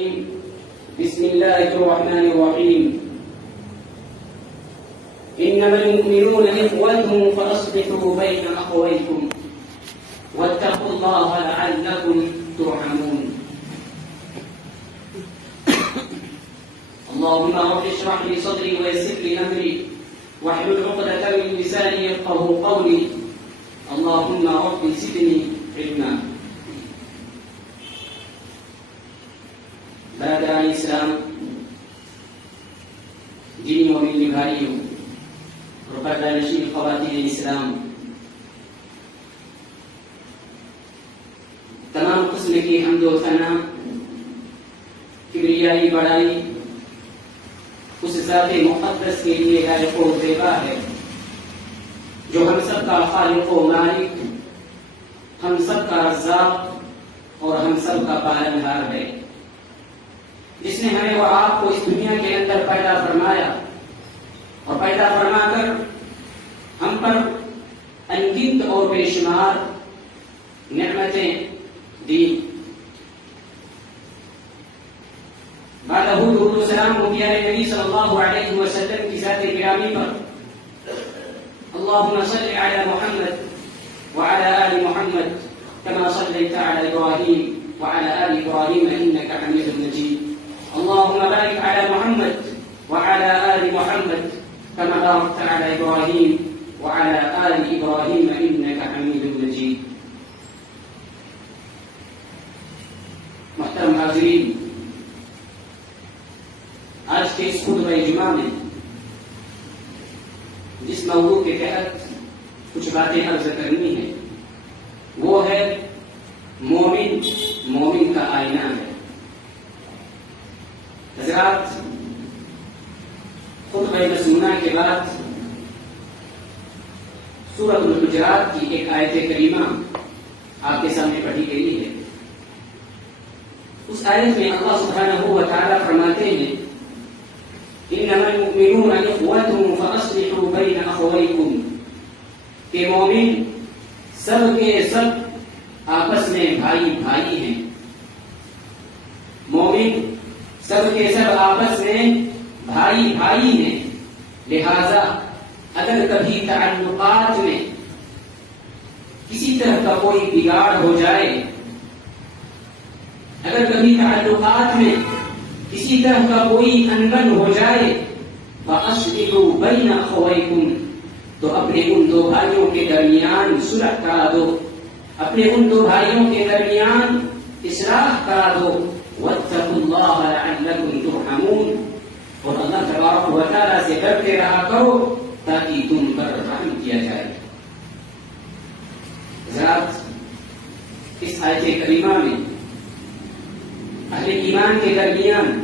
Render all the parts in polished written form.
بسم الله الرحمن الرحيم إنما المؤمنون إخوة فأصلحوا بين أخويكم واتقوا الله لعلكم ترحمون. اللهم رب اشرح لي صدري ويسر لي أمري واحلل عقدة من لساني يفقهوا قولي. اللهم رب زدني علما. برادران اسلام، دینی و ملی بھائیوں اور پردہ نشین خواتین اسلام، تمام قسم کی حمد و ثنا، کبریائی بڑائی اس ذات مقدس کے لیے لائق و زیبا ہے جو ہم سب کا خالق و مالک، ہم سب کا رزاق اور ہم سب کا پالنہار ہے، جس نے ہمیں اور آپ کو اس دنیا کے اندر پیدا فرمایا اور پیدا فرما کر ہم پر انگنت اور بے شمار نعمتیں دی. بعد درود و سلام و پیارے نبی صلی اللہ علیہ وسلم کی ذات گرامی پر اللهم صل على محمد وعلى آل محمد كما صليت على إبراهيم وعلى آل إبراهيم إنك حميد مجيد. اللهم بارك على محمد وعلى آل محمد كما باركت على إبراهيم وعلى آل إبراهيم إنك حميد مجيد. محترم حاضرین، آج کے اس خطبہ جمعہ میں جس موضوع کے تحت کچھ باتیں عرض کرنی ہیں وہ ہے مومن کا آئینہ ہے. حضرات، خطبہ مسنونہ کے بعد سورۃ الحجرات کی ایک آیت کریمہ آپ کے سامنے پڑھی گئی ہے. اس آیت میں اللہ سبحانہ و تعالی فرماتے ہیں انما المؤمنون اخوة فاصلحوا بین اخویکم، کہ مومن سب کے سب آپس میں بھائی بھائی ہیں. مومن سب کے سب آپس میں بھائی بھائی ہیں. لہذا اگر کبھی تعلقات میں کسی طرح کا کوئی بگاڑ ہو جائے، اگر کبھی تعلقات میں کسی طرح کا کوئی انبن ہو جائے، فَأَصْلِحُوا بَيْنَ أَخَوَيْكُمْ، تو اپنے ان دو بھائیوں کے درمیان صلح کرا دو، اپنے ان دو بھائیوں کے درمیان اصلاح کرا دو. وَاتَّقُوا اللَّهَ لَعَلَّكُمْ تُرْحَمُونَ، اور اللہ تبارک و تعالیٰ سے ڈرتے رہا کرو تاکہ تم پر رحم کیا جائے. حضرات، اس آیت کریمہ میں اہل ایمان کے درمیان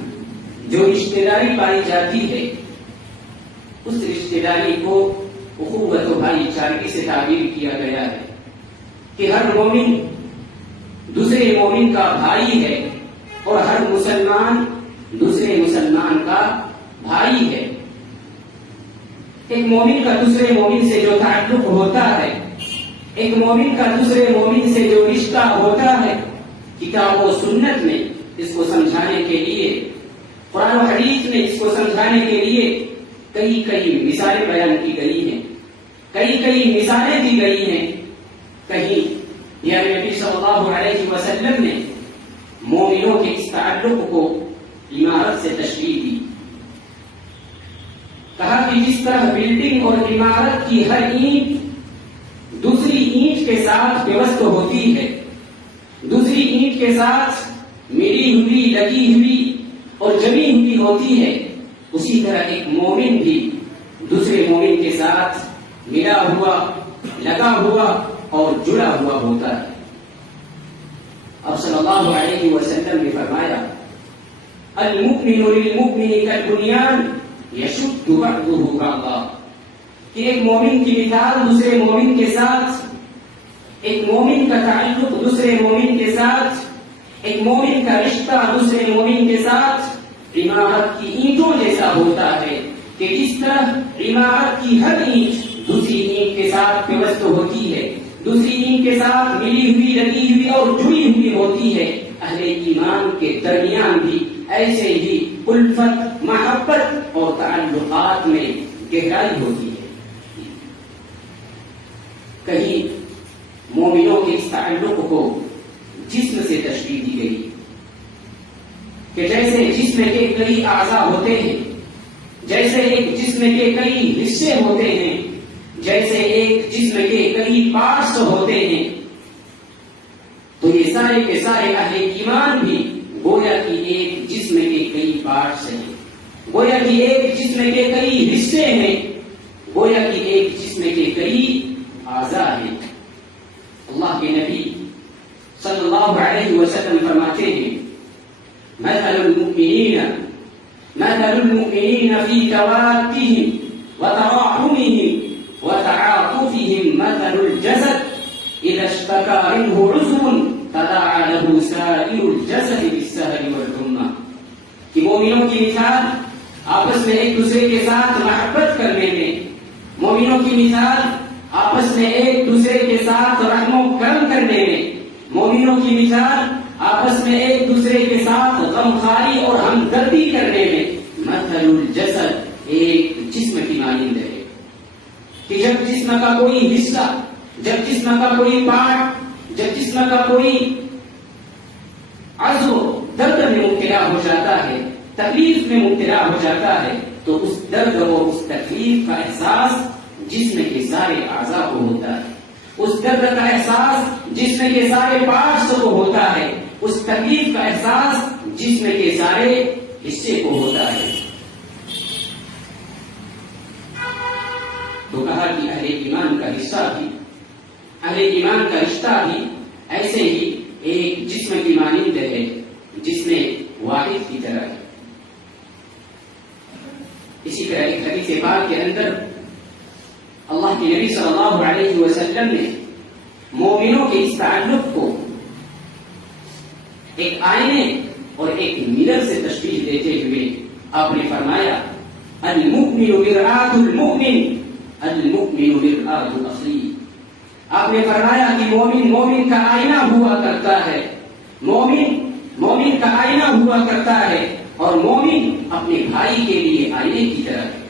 جو رشتہ داری پائی جاتی ہے، اس رشتہ داری کو اخوت و بھائی چارگی سے تعبیر کیا گیا ہے کہ ہر مومن دوسرے مومن کا بھائی ہے اور ہر مسلمان دوسرے مسلمان کا بھائی ہے. ایک مومن کا دوسرے مومن سے جو تعلق ہوتا ہے، ایک مومن کا دوسرے مومن سے جو رشتہ ہوتا ہے، کتاب و سنت میں اس کو سمجھانے کے لیے، قرآن و حدیث میں اس کو سمجھانے کے لیے کئی مثالیں بیان کی گئی ہیں، کئی مثالیں دی گئی ہیں. کہیں یا نبی صلی اللہ علیہ وسلم نے مومنوں کے اس تعلق کو عمارت سے تشریح دی. کہا کہ جس طرح بلڈنگ اور عمارت کی ہر اینٹ دوسری اینٹ کے ساتھ پیوست ہوتی ہے، دوسری اینٹ کے ساتھ ملی ہوئی، لگی ہوئی اور جمی ہوئی ہوتی ہے، اسی طرح ایک مومن بھی دوسرے مومن کے ساتھ ملا ہوا، لگا ہوا اور جڑا ہوا ہوتا ہے. اب صلی اللہ علیہ وسلم نے فرمایا المؤمن للمؤمن كالبنيان يشد بعضه بعضا، کہ ایک مومن کی مثال دوسرے مومن کے ساتھ، ایک مومن کا تعلق دوسرے مومن کے ساتھ، ایک مومن کا رشتہ دوسرے مومن کے ساتھ عمارت کی اینٹوں جیسا ہوتا ہے کہ جس طرح عمارت کی ہر اینٹ دوسری اینٹ کے ساتھ پیوست ہوتی ہے، دوسری اینٹ کے ساتھ ملی ہوئی، لگی ہوئی اور جڑی ہوئی ہوتی ہے، اہل ایمان کے درمیان بھی ایسے ہی الفت، محبت اور تعلقات میں گہرائی ہوتی ہے۔ کہیں مومنوں کے اس تعلق کو جسم سے تشبیہ دی گئی کہ جیسے جسم کے کئی اعضاء ہوتے ہیں، جیسے ایک جسم کے کئی حصے ہوتے ہیں، جیسے ایک جسم کے کئی پارٹس ہوتے ہیں، تو یہ سارے کے سارے اہل ایمان بھی گویا کہ ایک جسم کے کئی پارٹس ہیں، گویا کہ ایک جسم کے کئی حصے ہیں، گویا کہ ایک جسم کے کئی اعضاء ہیں۔ اللہ کے نبی صلی اللہ علیہ وسلم فرماتے ہیں مثل المؤمنین فی توادهم وتراحمهم وتعاطفهم مثل الجسد اذا اشتكى منه عضو تداعى له سائر الجسد بالسهر والحمى، کہ مومنوں کی مثال آپس میں ایک دوسرے کے ساتھ محبت کرنے میں، مومنوں کی مثال آپس میں ایک دوسرے کے ساتھ رحم و کرم کرنے میں، مومنوں کی مثال آپس میں ایک دوسرے کے ساتھ غمخواری اور ہمدردی کرنے میں مثل الجسد، ایک جسم کی مانند ہے کہ جب جسم کا کوئی حصہ، جب جسم کا کوئی پارٹ، جب جسم کا کوئی عضو درد میں مبتلا ہو جاتا ہے، تکلیف میں مبتلا ہو جاتا ہے، تو اس درد اور اس تکلیف کا احساس جسم کے سارے اعضاء کو ہوتا ہے، اس درد کا احساس جسم کے سارے پارٹس کو ہوتا ہے، اس تکلیف کا احساس جسم کے سارے حصے کو ہوتا ہے۔ تو کہا کہ اہل ایمان کا حصہ بھی، اہل ایمان کا رشتہ بھی ایسے ہی ایک جسم کی مانند ہے، جس میں واحد کی طرح ہے۔ اسی طرح ایک حدیث پاک کے اندر اللہ کے نبی صلی اللہ علیہ وسلم نے مومنوں کے اس تعلق کو ایک آئینے اور ایک مرر سے تشبیہ دیتے ہوئے آپ نے فرمایا المؤمن مرآۃ المؤمن، المؤمن مرآۃ اخیہ۔ آپ نے فرمایا کہ مومن کا آئینہ ہوا کرتا ہے، مومن کا آئینہ ہوا کرتا ہے، اور مومن اپنے بھائی کے لیے آئینے کی طرح ہے۔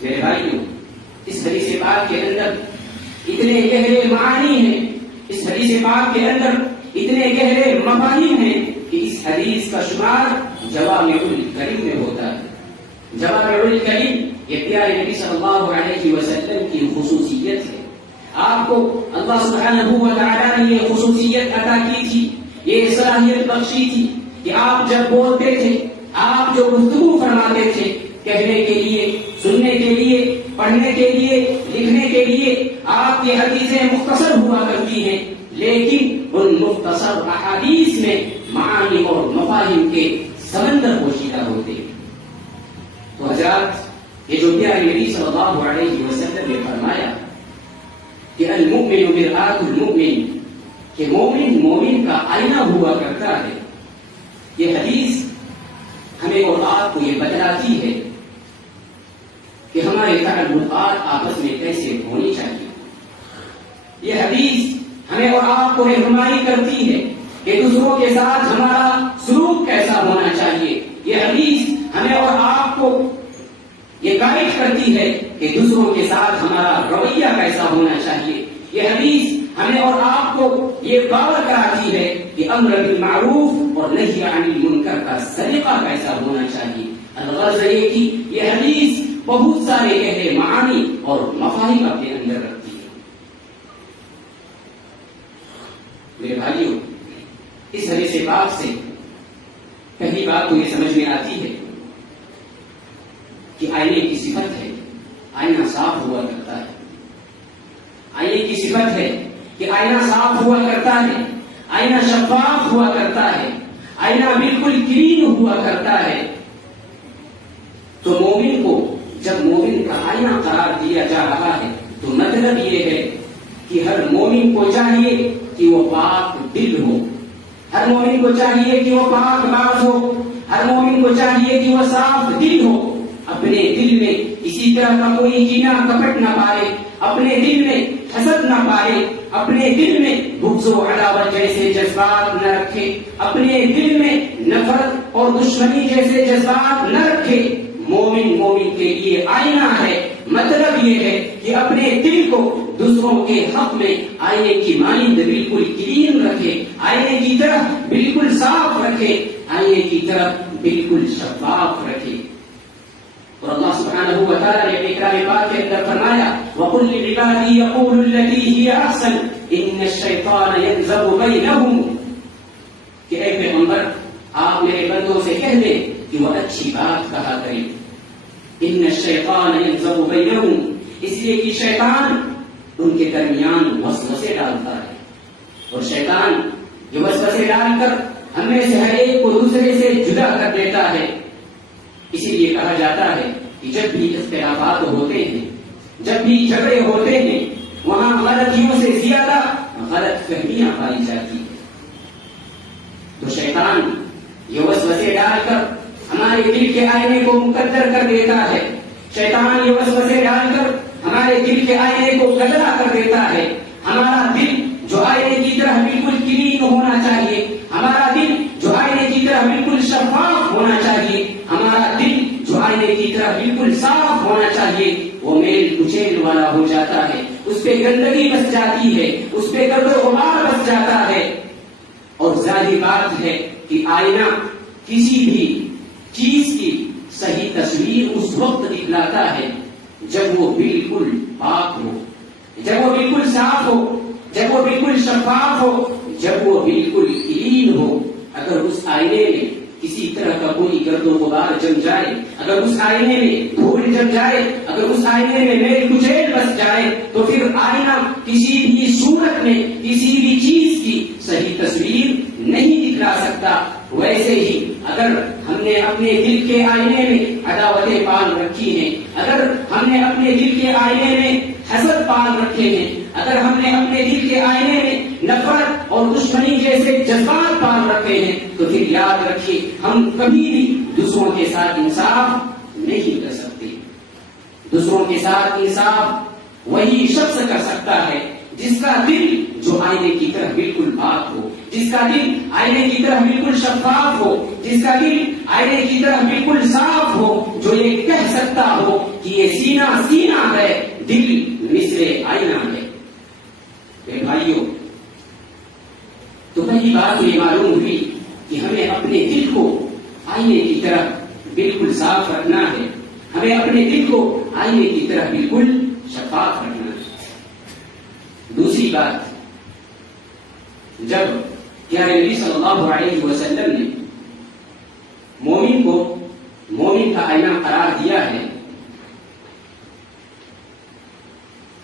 میرے بھائیوں، اس حدیث پاک کے اندر اتنے گہرے معانی ہیں، اس حدیث پاک کے اندر اتنے گہرے مفاہیم ہیں کہ اس حدیث کا شمار جوامع الکلم میں ہوتا ہے۔ جوامع الکلم یہ پیارے نبی صلی اللہ علیہ وسلم کی خصوصیت ہے۔ آپ کو اللہ سبحانہ و تعالی نے یہ خصوصیت عطا کی تھی، یہ صلاحیت بخشی تھی کہ آپ جب بولتے تھے، آپ جو گفتگو فرماتے تھے، کہنے کے لیے، سننے کے لیے، پڑھنے کے لیے، لکھنے کے لیے آپ کی حدیثیں مختصر ہوا کرتی ہیں، لیکن ان مختصر احادیث میں معانی اور مفاہیم کے سمندر پوشیدہ ہوتے ہیں۔ تو حضرات، یہ جو پیارے نبی صلی اللہ علیہ وسلم نے فرمایا کہ المؤمن مرآۃ المؤمن، کہ مومن کا آئینہ ہوا کرتا ہے، یہ حدیث ہمیں اور آپ کو یہ بتلاتی ہے کہ ہمارے تعلقات آپس میں کیسے ہونی چاہیے۔ یہ حدیث ہمیں اور آپ کو رہنمائی کرتی ہے کہ دوسروں کے ساتھ ہمارا سلوک کیسا ہونا چاہیے۔ یہ حدیث ہمیں اور آپ کو یہ گائیڈ کرتی ہے کہ دوسروں کے ساتھ ہمارا رویہ کیسا ہونا چاہیے۔ یہ حدیث ہمیں اور آپ کو یہ باور کراتی ہے کہ امر بالمعروف اور نہی عن المنکر کا سلیقہ کیسا ہونا چاہیے۔ الغرض یہ کہ یہ حدیث بہت سارے گہرے معانی اور مفاہیم اپنے اندر رکھتی ہے۔ میرے بھائیوں، اس حدیث پاک سے پہلی بات تو یہ سمجھ میں آتی ہے کہ آئینے کی صفت ہے آئینہ صاف ہوا کرتا ہے۔ آئینے کی صفت ہے کہ آئینہ صاف ہوا کرتا ہے، آئینہ شفاف ہوا کرتا ہے، آئینہ بالکل کلین ہوا کرتا ہے۔ تو مومن کو جب مومن کا آئینہ قرار دیا جا رہا ہے تو مطلب یہ ہے کہ ہر مومن کو چاہیے کہ وہ پاک دل ہو، ہر مومن کو چاہیے کہ وہ پاک باز ہو، ہر مومن کو چاہیے کہ وہ صاف دل ہو، اپنے دل میں کسی طرح کا کوئی کینہ کپٹ نہ پائے، اپنے دل میں حسد نہ پائے، اپنے دل میں بغض و عداوت جیسے جذبات نہ رکھے، اپنے دل میں نفرت اور دشمنی جیسے جذبات نہ رکھے۔ مومن کے لیے آئینہ ہے، مطلب یہ ہے کہ اپنے دل کو دوسروں کے حق میں آئینے کی مانند بالکل کلین رکھے، آئینے کی طرح بالکل صاف رکھے، آئینے کی طرف بالکل شفاف رکھے۔ اور اللہ سبحانہ و تعالیٰ نے اپنے کلام پاک کے اندر فرمایا وَقُلْ لِعِبَادِي يَقُولُوا الَّتِي هِيَ أَحْسَنُ إِنَّ الشَّيْطَانَ يَنزَغُ بَيْنَهُمْ، کہ اے پیغمبر آپ میرے بندوں سے کہہ دیں کہ وہ اچھی بات کہا کریں۔ إِنَّ الشَّيْطَانَ يَنزَغُ بَيْنَهُمْ، اس لیے کہ شیطان ان کے درمیان وسوسے ڈالتا ہے، اور شیطان یہ وسوسے ڈال کر ہم میں سے ہر ایک کو دوسرے سے جدا کر دیتا ہے۔ اسی لیے کہا جاتا ہے کہ جب بھی اختلافات ہوتے ہیں، جب بھی جھگڑے ہوتے ہیں، وہاں غلطیوں سے زیادہ غلط فہمیاں پائی جاتی ہیں۔ تو شیطان یہ وسوسے ڈال کر ہمارے دل کے آئینے کو مقدر کر دیتا ہے، شیطان یہ وسوسے ڈال کر ہمارے دل کے آئینے کو گدرا کر دیتا ہے۔ ہمارا دل جو آئینے کی طرح بالکل کلین ہونا چاہیے، ہمارا دل جو آئینے کی طرح بالکل شفاف ہونا چاہیے، ہمارا دل جو آئینے کی طرح بالکل صاف ہونا چاہیے، وہ میل کچیل والا ہو جاتا ہے، اس پہ گندگی بس جاتی ہے، اس پہ گرد و غبار بس جاتا ہے۔ اور ظاہر بات ہے کہ آئینہ کسی بھی چیز کی صحیح تصویر اس وقت دکھلاتا ہے جب وہ بالکل پاک ہو، جب وہ بالکل صاف ہو، جب وہ بالکل شفاف ہو، جب وہ بالکل کلین ہو۔ اگر اس آئینے میں کسی طرح کا کوئی گرد و غبار جم جائے، اگر اس آئینے میں دھول جم جائے، اگر اس آئینے میں میل کچیل بس جائے، تو پھر آئینہ کسی بھی صورت میں کسی بھی چیز کی صحیح تصویر نہیں دکھلا سکتا۔ ویسے ہی اگر ہم نے اپنے دل کے آئینے میں عداوتیں پال رکھی ہیں، اگر ہم نے اپنے دل کے آئینے میں حسد پال رکھے ہیں، اگر ہم نے اپنے دل کے آئینے میں نفرت اور دشمنی جیسے جذبات پال رکھے ہیں، تو پھر یاد رکھیے ہم کبھی بھی دوسروں کے ساتھ انصاف نہیں کر سکتے۔ دوسروں کے ساتھ انصاف وہی شخص کر سکتا ہے جس کا دل جو آئینے کی طرح بالکل پاک ہو، جس کا دل آئینے کی طرح بالکل شفاف ہو، جس کا دل آئینے کی طرح بالکل صاف ہو، جو یہ کہہ سکتا ہو کہ یہ سینہ سینہ ہے، دل مثل آئینہ ہے۔ میرے بھائیوں، تو پہلی بات یہ معلوم ہوئی کہ ہمیں اپنے دل کو آئینے کی طرح بالکل صاف رکھنا ہے، ہمیں اپنے دل کو آئینے کی طرح بالکل شفاف رکھنا ہے۔ دوسری بات، جب پیارے نبی صلی اللہ علیہ وسلم نے مومن کو مومن کا آئینہ قرار دیا ہے،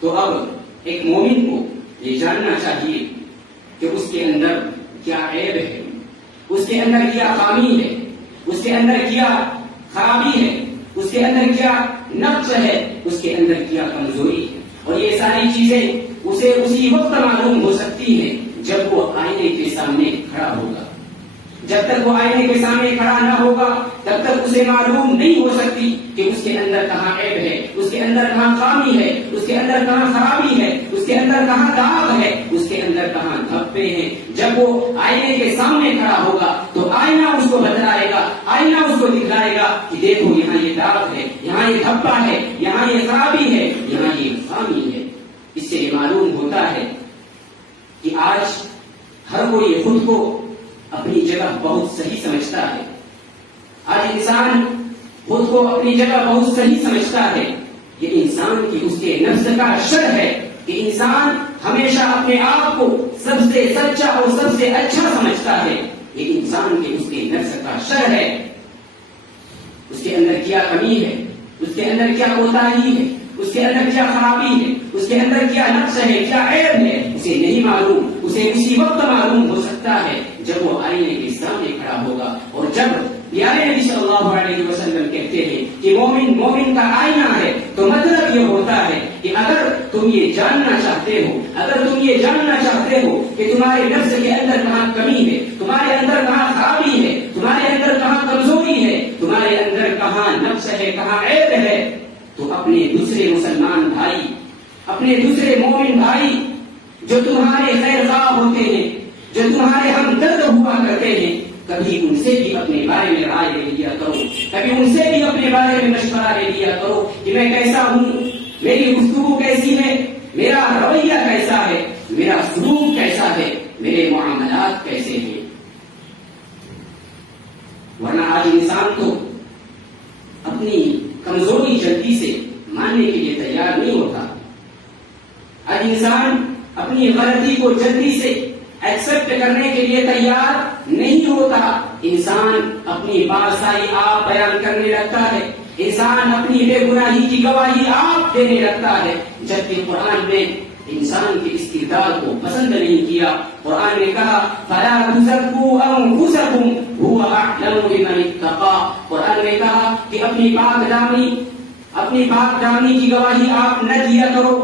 تو اب ایک مومن کو یہ جاننا چاہیے کہ اس کے اندر کیا عیب ہے، اس کے اندر کیا خامی ہے، اس کے اندر کیا خرابی ہے، اس کے اندر کیا نقص ہے، اس کے اندر کیا کمزوری ہے۔ اور یہ ساری چیزیں اسے اسی وقت معلوم ہو سکتی ہیں جب وہ آئینے کے سامنے کھڑا ہوگا۔ جب تک وہ آئینے کے سامنے کھڑا نہ ہوگا تب تک اسے معلوم نہیں ہو سکتی کہ اس کے اندر کہاں عیب ہے، اس کے اندر کہاں خامی ہے، اس کے اندر کہاں خرابی ہے، اس کے اندر کہاں داغ ہے، اس کے اندر کہاں دھبے ہیں۔ جب وہ آئینے کے سامنے کھڑا ہوگا تو آئینہ اس کو بتلائے گا، آئینہ اس کو دکھلائے گا کہ دیکھو یہاں یہ داغ ہے، یہاں یہ دھبا ہے، یہاں یہ خرابی ہے، یہاں یہ خامی ہے۔ اس سے یہ معلوم ہوتا ہے کہ آج ہر کوئی خود کو اپنی جگہ بہت صحیح سمجھتا ہے، آج انسان خود کو اپنی جگہ بہت صحیح سمجھتا ہے۔ یہ انسان کی اس کے نفس کا شر ہے کہ انسان ہمیشہ اپنے آپ کو سب سے سچا اور سب سے اچھا سمجھتا ہے۔ یہ انسان کے اس کے نفس کا شر ہے۔ اس کے اندر کیا کمی ہے، اس کے اندر کیا کوتاہی ہے، اس کے اندر کیا خرابی ہے، اس کے اندر کیا نقص ہے، کیا عیب ہے، اسے نہیں معلوم۔ اسے اسی وقت معلوم ہو سکتا ہے جب وہ آئینے کے سامنے کھڑا ہوگا۔ اور جب پیارے نبی صلی اللہ علیہ وسلم کہتے ہیں کہ مومن کا آئینہ ہے، تو مطلب یہ ہوتا ہے کہ اگر تم یہ جاننا چاہتے ہو، اگر تم یہ جاننا چاہتے ہو کہ تمہارے نفس کے اندر کہاں کمی ہے، تمہارے اندر کہاں خرابی ہے، تمہارے اندر کہاں کمزوری ہے، تمہارے اندر کہاں نقص ہے، کہاں عیب ہے، تو اپنے دوسرے مسلمان بھائی، اپنے دوسرے مومن بھائی جو تمہارے خیر خواہ ہوتے ہیں، جو تمہارے ہمدرد ہوا کرتے ہیں، کبھی ان سے بھی اپنے بارے میں رائے لے لیا کرو، کبھی ان سے بھی اپنے بارے میں مشورہ لے لیا کرو کہ میں کیسا ہوں، میری گفتگو کیسی ہے، میرا رویہ کیسا ہے، میرا سلوک کیسا ہے، میرے معاملات کیسے ہیں۔ ورنہ آج انسان تو اپنی کمزوری جلدی سے ماننے کے لیے تیار نہیں ہوتا، آج انسان اپنی غلطی کو جلدی سے ایکسپٹ کرنے کے لیے تیار نہیں ہوتا، انسان اپنی بارسائی آپ بیان کرنے لگتا ہے، انسان اپنی بے گناہی کی گواہی آپ دینے لگتا ہے، جبکہ قرآن نے انسان کے اس کردار کو پسند نہیں کیا۔ قرآن نے کہا فَلَا تُزَكُّوا أَنفُسَكُمْ هُوَ أَعْلَمُ بِمَنِ اتَّقَىٰ، قرآن نے کہا کہ اپنی پاک دامنی کی گواہی آپ نہ دیا کرو،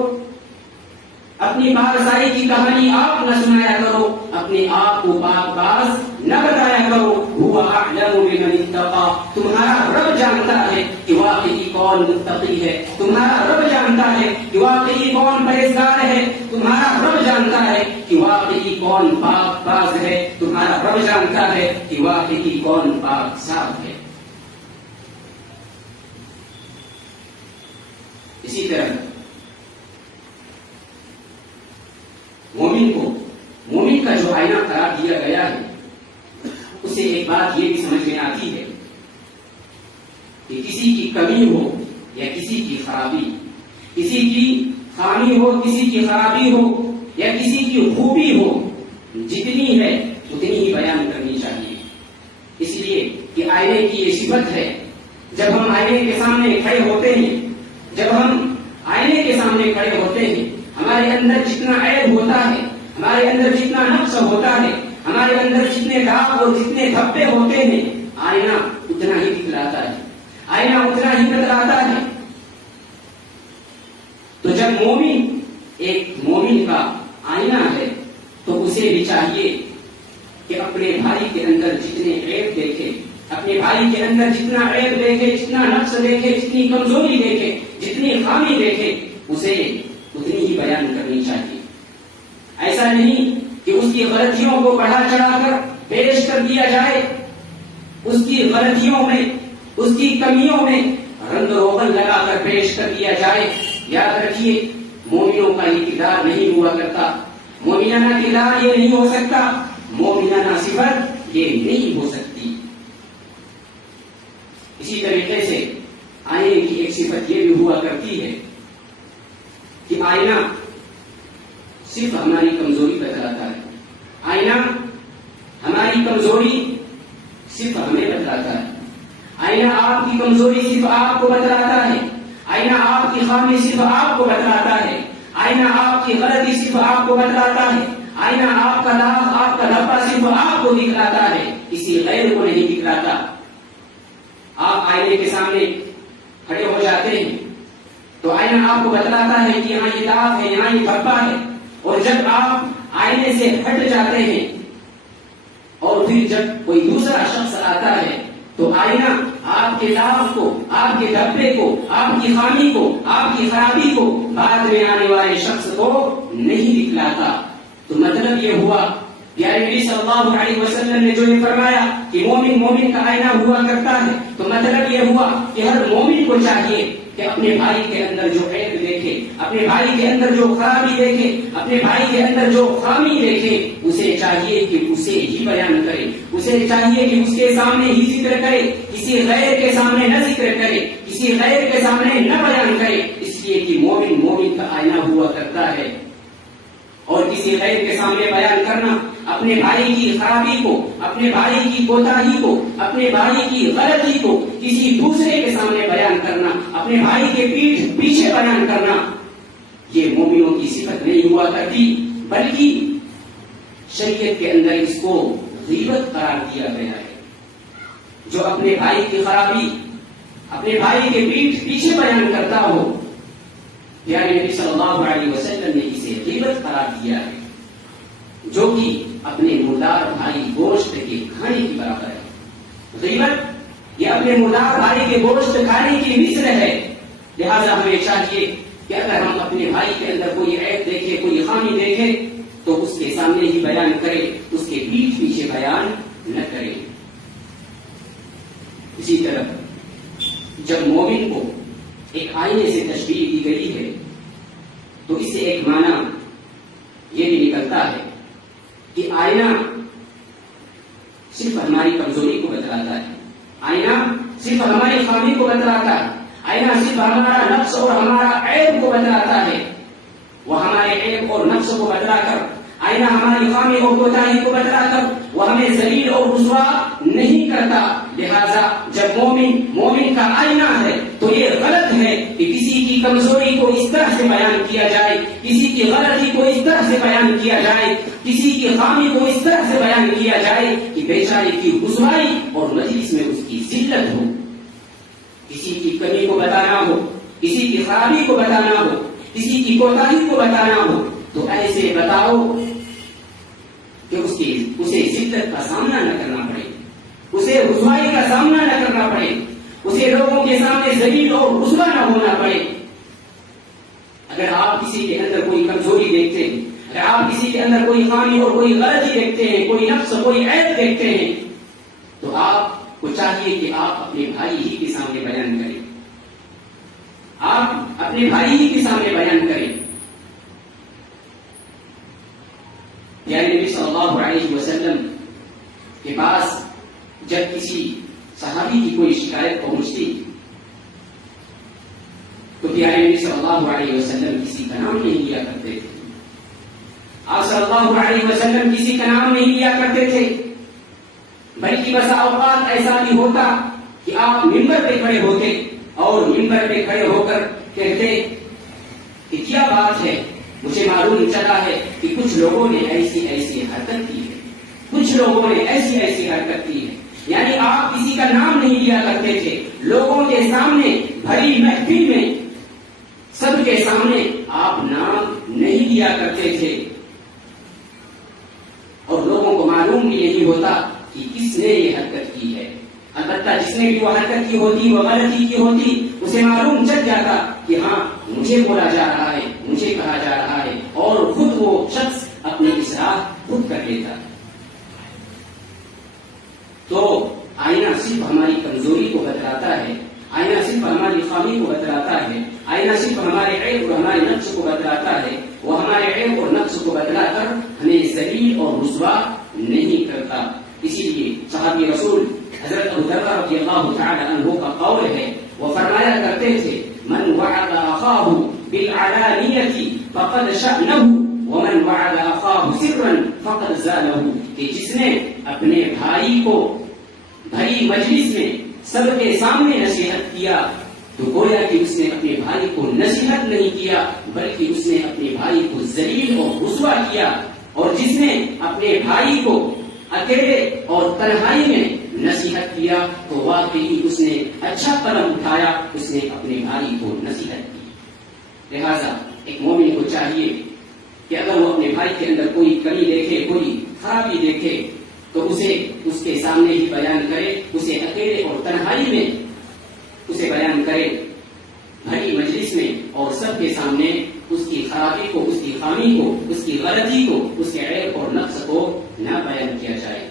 اپنی بارسائی کی کہانی آپ نہ سنایا کرو، اپنے آپ کو پاک باز نہ بتایا کرو۔ هُوَ أَعْلَمُ بِمَنِ اتَّقَىٰ، تمہارا رب جانتا ہے کہ واقعی کون متقی ہے، تمہارا رب جانتا ہے کہ واقعی کون پرہیزگار ہے، تمہارا رب جانتا ہے کہ واقعی کون پاک باز ہے، تمہارا رب جانتا ہے کہ واقعی کون پاک صاف ہے۔ اسی طرح مومن کا جو آئینہ قرار دیا گیا ہے، اسے ایک بات یہ بھی سمجھ میں آتی ہے کہ کسی کی کمی ہو یا کسی کی خرابی، کسی کی خامی ہو کسی کی خرابی ہو یا کسی کی خوبی ہو، جتنی ہے اتنی ہی بیان کرنی چاہیے، اس لیے کہ آئینے کی یہ صفت ہے۔ جب ہم آئینے کے سامنے کھڑے ہوتے ہیں، جب ہم آئینے کے سامنے کھڑے ہوتے ہیں، ہمارے اندر جتنا عیب ہوتا ہے، ہمارے اندر جتنا نقص ہوتا ہے، ہمارے اندر جتنے داغ اور جتنے دھبے ہوتے ہیں، آئینہ اتنا ہی دکھلاتا ہے، آئینہ اتنا ہی بتلاتا ہے۔ تو جب ایک مومن کا آئینہ ہے تو اسے بھی چاہیے کہ اپنے بھائی کے اندر جتنے عیب دیکھے، اپنے بھائی کے اندر جتنا عیب دیکھے، جتنا نقص دیکھے، جتنی کمزوری دیکھے، جتنی خامی دیکھے، اسے اتنی ہی بیان کرنی چاہیے۔ ایسا نہیں کہ اس کی غلطیوں کو بڑھا چڑھا کر پیش کر دیا جائے، اس کی غلطیوں میں، اس کی کمیوں میں رنگ روغن لگا کر پیش کر دیا جائے۔ یاد رکھیے، مومنوں کا یہ کردار نہیں ہوا کرتا، مومنانہ کردار یہ نہیں ہو سکتا، مومنانہ صفت یہ نہیں ہو سکتی۔ اسی طریقے سے آئینے کی ایک صفت یہ بھی ہوا کرتی ہے کہ آئینہ صرف ہماری کمزوری بتلاتا ہے، آئینہ ہماری کمزوری صرف ہمیں بتلاتا ہے، آئینہ آپ کی کمزوری صرف آپ کو بتلاتا ہے، آئینہ آپ کی خامی صرف آپ کو بتلاتا ہے، آئینہ آپ کی غلطی صرف آپ کو بتلاتا ہے، آئینہ آپ کا داغ، آپ کا دھبا صرف آپ کو دکھلاتا ہے، کسی غیر کو نہیں دکھلاتا۔ آپ آئینے کے سامنے کھڑے ہو جاتے ہیں تو آئینہ آپ کو بتلاتا ہے کہ یہاں یہ داغ ہے، یہاں یہ دھبا ہے، اور جب آپ آئینے سے ہٹ جاتے ہیں اور پھر جب کوئی دوسرا شخص آتا ہے تو آئینہ آپ کے داغ کو، آپ کے دھبے کو، آپ کی خامی کو، آپ کی خرابی کو بعد میں آنے والے شخص کو نہیں دکھلاتا۔ تو مطلب یہ ہوا، پیارے نبی صلی اللہ علیہ وسلم نے جو یہ فرمایا کہ مومن کا آئینہ ہوا کرتا ہے، تو مطلب یہ ہوا کہ ہر مومن کو چاہیے کہ اپنے بھائی کے اندر جو عیب دیکھے، اپنے بھائی کے اندر جو خرابی دیکھے، اپنے بھائی کے اندر جو خامی دیکھے، اسے چاہیے کہ اسے ہی بیان کرے، اسے چاہیے کہ اس کے سامنے ہی ذکر کرے، کسی غیر کے سامنے نہ ذکر کرے، کسی غیر کے سامنے نہ بیان کرے، اس لیے کہ مومن کا آئینہ ہوا کرتا ہے۔ اور کسی غیر کے سامنے بیان کرنا، اپنے بھائی کی خرابی کو، اپنے بھائی کی کوتاہی کو، اپنے بھائی کی غلطی کو کسی دوسرے کے سامنے بیان کرنا، اپنے بھائی کے پیٹھ پیچھے بیان کرنا، یہ مومنوں کی صفت نہیں ہوا کرتی، بلکہ شریعت کے اندر اس کو غیبت قرار دیا گیا ہے۔ جو اپنے بھائی کی خرابی اپنے بھائی کے پیٹھ پیچھے بیان کرتا ہو، پیارے نبی صلی اللہ علیہ وسلم نے اسے غیبت قرار دیا ہے، جو کہ اپنے مردار بھائی گوشت کے کھانے کی برابر ہے۔ غیبت یہ اپنے مردار بھائی کے گوشت کھانے کی مثل ہے۔ لہذا ہمیں چاہیے کہ اگر ہم اپنے بھائی کے اندر کوئی عیب دیکھیں، کوئی خامی دیکھیں، تو اس کے سامنے ہی بیان کرے، اس کے پیٹھ پیچھے بیان نہ کرے۔ اسی طرح جب مومن کو ایک آئینے سے تشبیہ دی گئی ہے تو اس سے ایک معنی یہ بھی نکلتا ہے کہ آئینہ صرف ہماری کمزوری کو بتلاتا ہے، آئینہ صرف ہماری خامی کو بتلاتا ہے، آئینہ صرف ہمارا نفس اور ہمارا عیب کو بتلاتا ہے۔ وہ ہمارے عیب اور نفس کو بتلا کر، آئینہ ہماری خامی اور کوتاہی کو بتلا کر وہ ہمیں ذلیل اور رسوا نہیں کرتا۔ لہذا جب مومن کا آئینہ ہے تو یہ غلط ہے کہ کسی کی کمزوری کو اس طرح سے بیان کیا جائے، کسی کی غلطی کو اس طرح سے بیان کیا جائے، کسی کی خامی کو اس طرح سے بیان کیا جائے کہ بیچارے کی رسوائی اور مجلس میں اس کی ذلت ہو۔ کسی کی کمی کو بتانا ہو، کسی کی خرابی کو بتانا ہو، کسی کی کوتاہی کو بتانا ہو تو ایسے بتاؤ کہ اسے ذلت کا سامنا نہ کرنا پڑے، اسے رسوائی کا سامنا نہ کرنا پڑے، اسے لوگوں کے سامنے ذلیل اور رسوا نہ ہونا پڑے۔ اگر آپ کسی کے اندر کوئی کمزوری دیکھتے ہیں، اگر آپ کسی کے اندر کوئی خامی اور کوئی غلطی دیکھتے ہیں، کوئی نقص کوئی عیب دیکھتے ہیں تو آپ کو چاہیے کہ آپ اپنے بھائی ہی کے سامنے بیان کریں، آپ اپنے بھائی ہی کے سامنے بیان کریں۔ یعنی نبی صلی اللہ علیہ وسلم کے پاس جب کسی صحابی کی کوئی شکایت پہنچتی تو پیارے نبی صلی اللہ علیہ وسلم کسی کا نام نہیں لیا کرتے تھے، آپ صلی اللہ علیہ وسلم کسی کا نام نہیں لیا کرتے تھے، بلکہ بسا اوقات ایسا بھی ہوتا کہ آپ ممبر پہ کھڑے ہوتے اور ممبر پہ کھڑے ہو کر کہتے کہ کیا بات ہے، مجھے معلوم چلا ہے کہ کچھ لوگوں نے ایسی ایسی حرکت کی ہے، کچھ لوگوں نے ایسی ایسی حرکت کی ہے۔ یعنی آپ کسی کا نام نہیں لیا کرتے تھے، لوگوں کے سامنے بھری محفل میں سب کے سامنے آپ نام نہیں لیا کرتے تھے، اور لوگوں کو معلوم بھی نہیں ہوتا کہ کس نے یہ حرکت کی ہے۔ البتہ جس نے بھی وہ حرکت کی ہوتی، وہ غلطی کی ہوتی، اسے معلوم چل جاتا کہ ہاں مجھے بولا جا رہا ہے، مجھے کہا جا رہا ہے، اور خود وہ شخص اپنی اصلاح خود کر لیتا۔ تو آئینہ صرف ہماری کمزوری کو بتلاتا ہے، آئینہ صرف ہماری خامی کو بتلاتا ہے، آئینہ صرف ہمارے عیب اور ہمارے نقص کو بتلاتا ہے، وہ ہمارے عیب اور نقص کو بتلا کر ہمیں ذلیل اور رسوا نہیں کرتا۔ اسی لیے صحابی رسول حضرت ابو ذر رضی اللہ تعالی عنہ کا قول ہے، وہ فرمایا کرتے تھے من وعد اخاہ بالعلانیۃ فقد شأنہ ومن وعد اخاہ سرا فقد زانہ، کہ جس نے اپنے بھائی کو بھری مجلس میں سب کے سامنے نصیحت کیا تو گویا کہ اس نے اپنے بھائی کو نصیحت نہیں کیا بلکہ اس نے اپنے بھائی کو ذلیل اور رسوا کیا، اور جس نے اپنے بھائی کو اکیلے اور تنہائی میں نصیحت کیا تو واقعی اس نے اچھا قدم اٹھایا، اس نے اپنے بھائی کو نصیحت کی۔ لہذا ایک مومن کو چاہیے کہ اگر وہ اپنے بھائی کے اندر کوئی کمی دیکھے، کوئی خرابی دیکھے تو اسے اس کے سامنے ہی بیان کرے، اسے اکیلے اور تنہائی میں اسے بیان کرے، بھری مجلس میں اور سب کے سامنے اس کی خرابی کو، اس کی خامی کو، اس کی غلطی کو، اس کے عیب اور نقص کو نہ بیان کیا جائے۔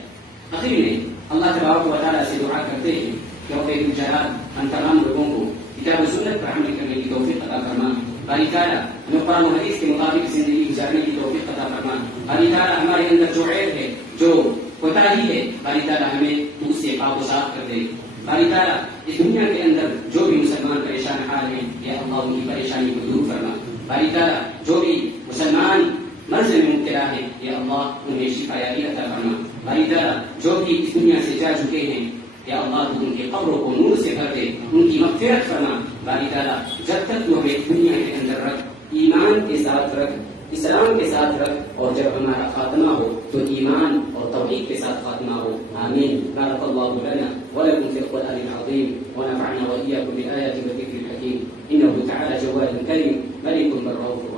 آخر میں اللہ تبارک و تعالیٰ سے دعا کرتے ہیں کہ رب الجلال ہم تمام لوگوں کو کتاب و سنت پر عمل کرنے کی توفیق عطا فرما، باری تعالیٰ ہمیں قرآن و حدیث کے مطابق زندگی گزارنے کی توفیق عطا فرما، باری تعالیٰ ہمارے اندر جو عیب ہے، جو کوتاہی ہے، باری تعالیٰ ہمیں اس سے پاک و صاف کر دے۔ باری تعالیٰ اس دنیا کے اندر جو بھی مسلمان پریشان حال ہیں یا اللہ ان کی پریشانی کو دور فرما، باری تعالیٰ جو بھی مسلمان مرض میں مبتلا ہے یا اللہ انہیں شفا یابی عطا فرما، باری تعالیٰ جو بھی اس دنیا سے جا چکے ہیں یا اللہ تو ان کے قبروں کو نور سے بھر دے، ان کی مغفرت فرما، باری تعالیٰ جب تک تو ہمیں دنیا کے اندر رکھ، ایمان کے ساتھ رکھ، اسلام کے ساتھ رکھ، اور جب ہمارا خاتمہ ہو تو ایمان اور توحید کے ساتھ خاتمہ ہو۔ آمین۔ بارک اللہ لنا ولکم فی القرآن العظیم ونفعنا وإياكم بالآیات والذکر الحکیم، انه تعالی جواد کریم ملک بر رؤوف